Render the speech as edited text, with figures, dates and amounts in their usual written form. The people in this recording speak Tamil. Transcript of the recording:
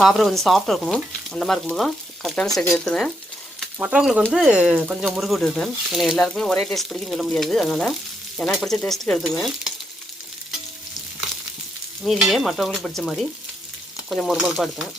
சாப்பிட கொஞ்சம் சாஃப்டாக இருக்கணும். அந்த மாதிரி இருக்கும்போது தான் கரெக்டான சைஸ் எடுத்துவேன். மற்றவங்களுக்கு வந்து கொஞ்சம் முறுக்கு விட்டு இருப்பேன். ஏன்னா எல்லாருக்குமே ஒரே டேஸ்ட் பிடிக்குன்னு சொல்ல முடியாது. அதனால் எனக்கு பிடிச்ச டேஸ்ட்டுக்கு எடுத்துக்குவேன். மீதியை மற்றவங்களுக்கு பிடிச்ச மாதிரி கொஞ்சம் மொறுமொறுப்பாக எடுப்பேன்.